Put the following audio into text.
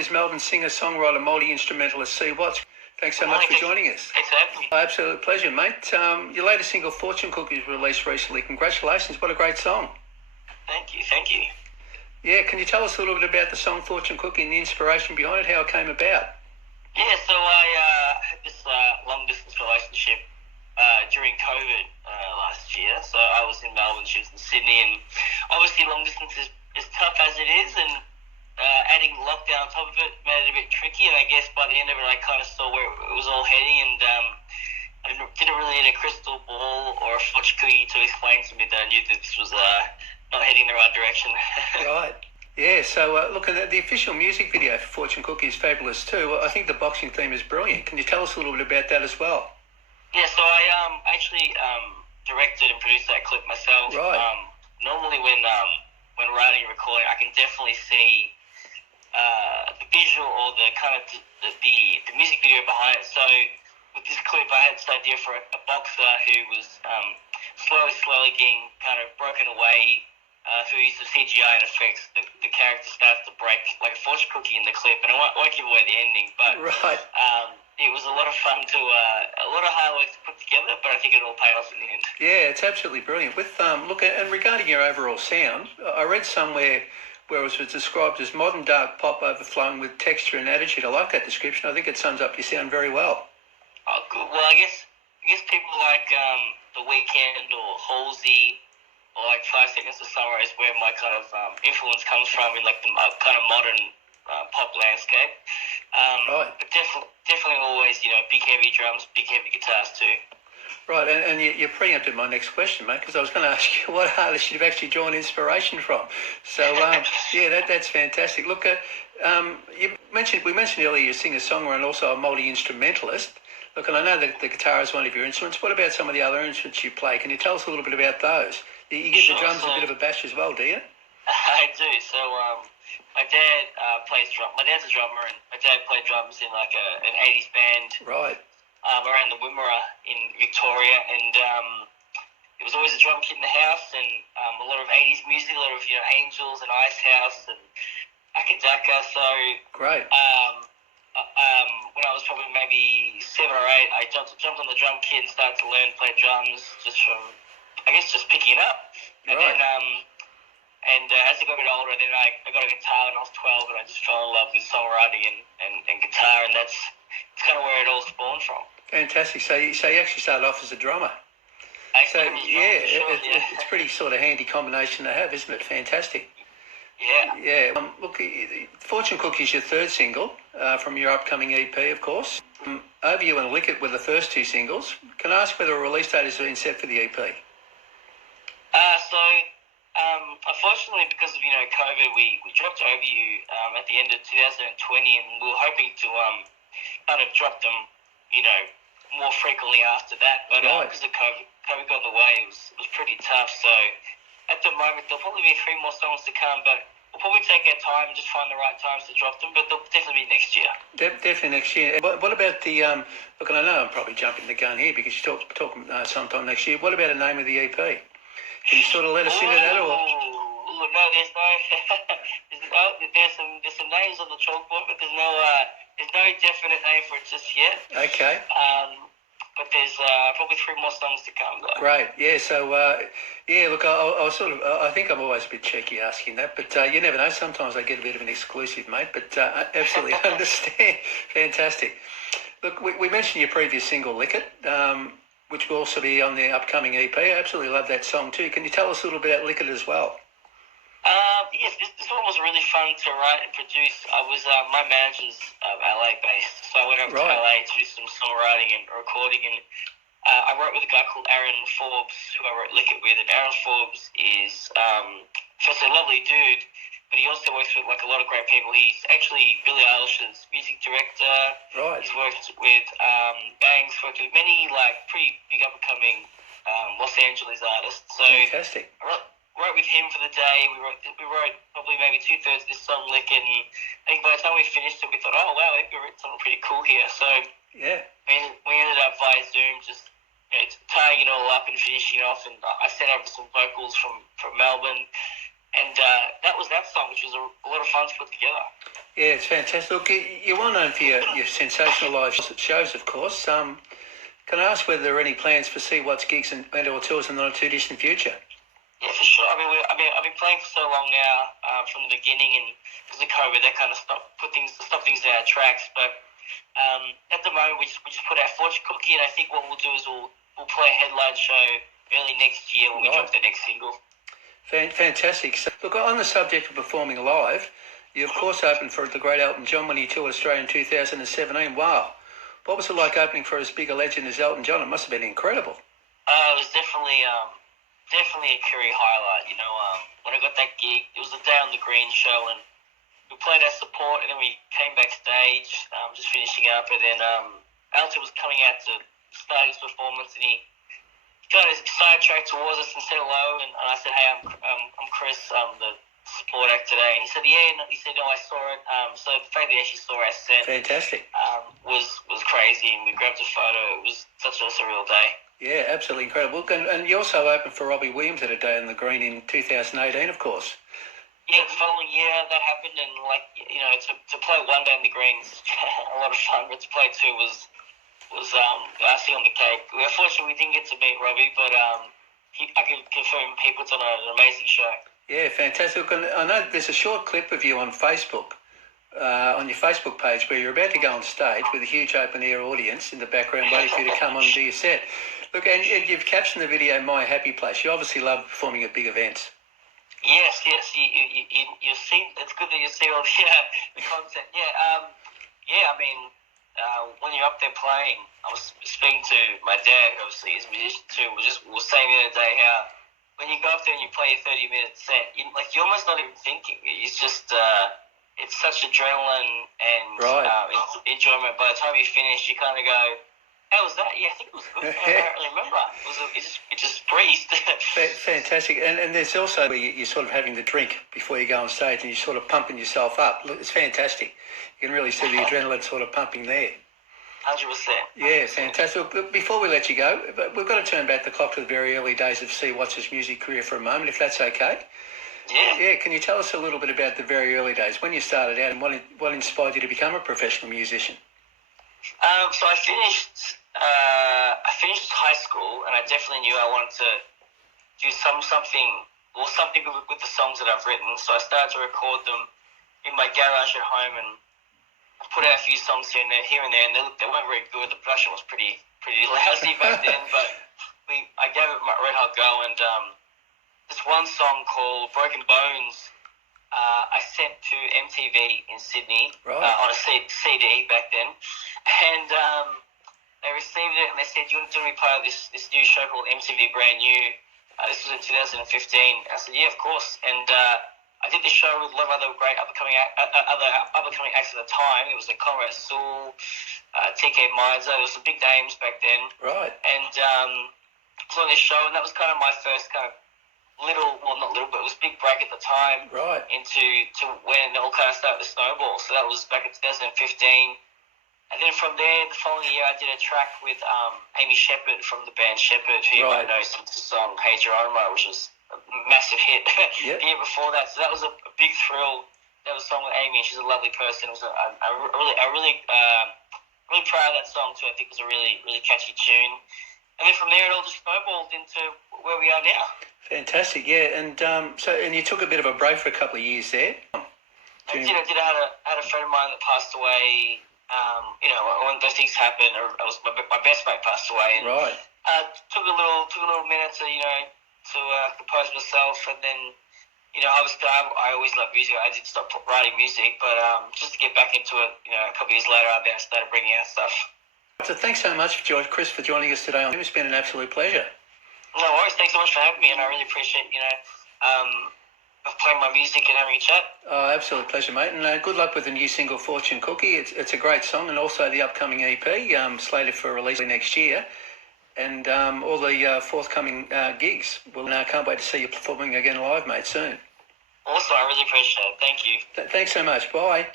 is Melbourne singer, songwriter, multi-instrumentalist C.Watts. Thanks so much for joining us. Thanks for having me. Absolute pleasure, mate. Your latest single, Fortune Cookie, was released recently. Congratulations. What a great song. Thank you. Yeah, can you tell us a little bit about the song Fortune Cookie and the inspiration behind it, how it came about? Yeah, so I had this long-distance relationship during COVID last year. So I was in Melbourne, she was in Sydney, and obviously long-distance is tough as it is, and adding lockdown on top of it made it a bit tricky, and I guess by the end of it I kind of saw where it was all heading, and I didn't really need a crystal ball or a fortune cookie to explain to me that I knew that this was not heading in the right direction. Right. Yeah, so look, the official music video for Fortune Cookie is fabulous too. I think the boxing theme is brilliant. Can you tell us a little bit about that as well? Yeah, so I actually directed and produced that clip myself. Right. Normally when writing and recording, I can definitely see the visual or the kind of the music video behind it. So with this clip, I had this idea for a boxer who was slowly getting kind of broken away through use of CGI and effects. The character starts to break like a fortune cookie in the clip, and I won't give away the ending, but right. It was a lot of fun a lot of hard work to put together, but I think it all paid off in the end. Yeah, it's absolutely brilliant. With look, and regarding your overall sound, I read somewhere where it was described as modern dark pop overflowing with texture and attitude. I like that description. I think it sums up your sound very well. Oh, good. Well, I guess people like The Weeknd or Halsey or like 5 Seconds of Summer is where my kind of influence comes from in like the kind of modern pop landscape. Right. But definitely always, big heavy drums, big heavy guitars too. Right, and you preempted my next question, mate, because I was going to ask you what artist you've actually drawn inspiration from. So, yeah, that's fantastic. Look, we mentioned earlier you're a singer-songwriter and also a multi-instrumentalist. Look, and I know that the guitar is one of your instruments. What about some of the other instruments you play? Can you tell us a little bit about those? You give the drums a bit of a bash as well, do you? I do. So my dad plays drum. My dad's a drummer, and my dad played drums in like an 80s band. Right. Around the Wimmera in Victoria, and it was always a drum kit in the house, and a lot of 80s music, a lot of Angels and Icehouse and Akadaka. So great. When I was probably maybe 7 or 8, I jumped on the drum kit and started to learn to play drums just from, I guess, just picking it up. And right. then as I got a bit older, then I got a guitar when I was 12, and I just fell in love with songwriting and guitar, and it's kind of where it all spawned from. Fantastic. So you actually started off as a drummer. It's pretty sort of handy combination to have, isn't it? Fantastic. Yeah. Yeah. Look, Fortune Cookie is your third single from your upcoming EP, of course. Over You and Lick It were the first two singles. Can I ask whether a release date has been set for the EP? Unfortunately, because of COVID, we dropped Over You at the end of 2020, and we were hoping to kind of drop them, more frequently after that. But because of COVID got in the way, it was pretty tough. So at the moment, there'll probably be 3 more songs to come, but we'll probably take our time and just find the right times to drop them. But they'll definitely be next year. Definitely next year. What about the look? And I know I'm probably jumping the gun here because you're talking sometime next year. What about the name of the EP? Can you sort of let us into that, or? No, there's some names on the chalkboard, but there's no definite name for it just yet. Okay. But there's probably 3 more songs to come, though. Great. Yeah. So look, I think I'm always a bit cheeky asking that, but you never know. Sometimes I get a bit of an exclusive, mate. But I absolutely understand. Fantastic. Look, we mentioned your previous single, Lick It, which will also be on the upcoming EP. I absolutely love that song too. Can you tell us a little bit about Lick It as well? Yes, this one was really fun to write and produce. I was my manager's LA based, so I went over to LA to do some songwriting and recording, and I wrote with a guy called Aaron Forbes, who I wrote Lick It with, and Aaron Forbes is first a lovely dude, but he also works with like a lot of great people. He's actually Billie Eilish's music director. Right. He's worked with Bangs, worked with many like pretty big up and coming Los Angeles artists. So fantastic. I wrote with him for the day. We wrote probably maybe 2/3 of this song, Lick It, and I think by the time we finished it, we thought, oh wow, we've written something pretty cool here. So yeah, we ended up via Zoom just tying it all up and finishing off, and I sent over some vocals from Melbourne. And that was that song, which was a lot of fun to put together. Yeah, it's fantastic. Look, you're well known for your sensational live shows, of course. Can I ask whether there are any plans for C.Watts gigs and or tours in the not too distant future? Yeah, for sure. I've been playing for so long now, from the beginning, and because of COVID, that kind of stopped things in our tracks. But at the moment, we just put our fortune cookie, and I think what we'll do is we'll play a headline show early next year when we drop the next single. Fantastic. So, look, on the subject of performing live, you of course opened for the great Elton John when he toured Australia in 2017. Wow. What was it like opening for as big a legend as Elton John? It must have been incredible. It was definitely a career highlight. You know, when I got that gig, it was the day on the Green show, and we played our support, and then we came backstage, just finishing up, and then Elton was coming out to start his performance, and he got his sidetracked towards us and said hello, and I said, hey, I'm Chris, I'm the support act today, and he said, yeah, and he said, no, I saw it. So the fact that he actually saw our set, fantastic, was crazy, and we grabbed a photo. It was such a surreal day. Yeah, absolutely incredible. And you also opened for Robbie Williams at a day on the Green in 2018, of course. Yeah, the following year that happened, and to play one day on the Green is a lot of fun, but to play two was icing on the cake. Unfortunately, we didn't get to meet Robbie, but I can confirm he puts on an amazing show. Yeah, fantastic. And I know there's a short clip of you on Facebook, on your Facebook page, where you're about to go on stage with a huge open-air audience in the background waiting for you to come on and do your set. Look, and you've captioned the video "My Happy Place." You obviously love performing at big events. Yes. You see, it's good that you see all the content. When you're up there playing, I was speaking to my dad, obviously, he's a musician too. We were saying the other day how when you go up there and you play a 30-minute set, you're almost not even thinking. It's just, it's such adrenaline and enjoyment. By the time you finish, you kind of go, how was that? Yeah, I think it was good. I don't really remember. It just breezed. Fantastic. And there's also where you're sort of having the drink before you go on stage and you're sort of pumping yourself up. Look, it's fantastic. You can really see the adrenaline sort of pumping there. 100%. Yeah, fantastic. But before we let you go, we've got to turn back the clock to the very early days of C.Watts' music career for a moment, if that's okay. Yeah. Can you tell us a little bit about the very early days, when you started out, and what inspired you to become a professional musician? So I finished high school, and I definitely knew I wanted to do something with the songs that I've written. So I started to record them in my garage at home, and I put out a few songs here and there, and they weren't very good. The production was pretty lousy back then, but I gave it my red hot go, and this one song called Broken Bones I sent to MTV in Sydney on a CD back then, and they received it, and they said, do you want to play this new show called MTV Brand New? This was in 2015. I said, yeah, of course. And I did the show with a lot of other great up-and-coming acts at the time. It was like Conrad Sewell, TK Mizer. There was some big names back then. Right. And I was on this show, and that was kind of my first kind of not little, but it was a big break at the time. Right. Into when it all kind of started to snowball. So that was back in 2015. And then from there, the following year, I did a track with Amy Shepherd from the band Shepherd, who you might know since the song Hey Geronimo, which was a massive hit the year before that. So that was a big thrill. That was a song with Amy, and she's a lovely person. It was really proud of that song too. I think it was a really, really catchy tune. And then from there, it all just snowballed into where we are now. Fantastic, yeah. And and you took a bit of a break for a couple of years there. I had a friend of mine that passed away. When those things happened, my best mate passed away, and took a little minute to compose myself, and then I always loved music. I didn't stop writing music, but just to get back into it, a couple of years later, I started bringing out stuff. So thanks so much, Chris, for joining us today. It's been an absolute pleasure. No worries. Thanks so much for having me, and I really appreciate of playing my music and having a chat. Oh, absolute pleasure, mate. And good luck with the new single, Fortune Cookie. It's a great song, and also the upcoming EP, slated for release next year, and all the forthcoming gigs. Well, I can't wait to see you performing again live, mate, soon. Also, I really appreciate it. Thank you. Thanks so much. Bye.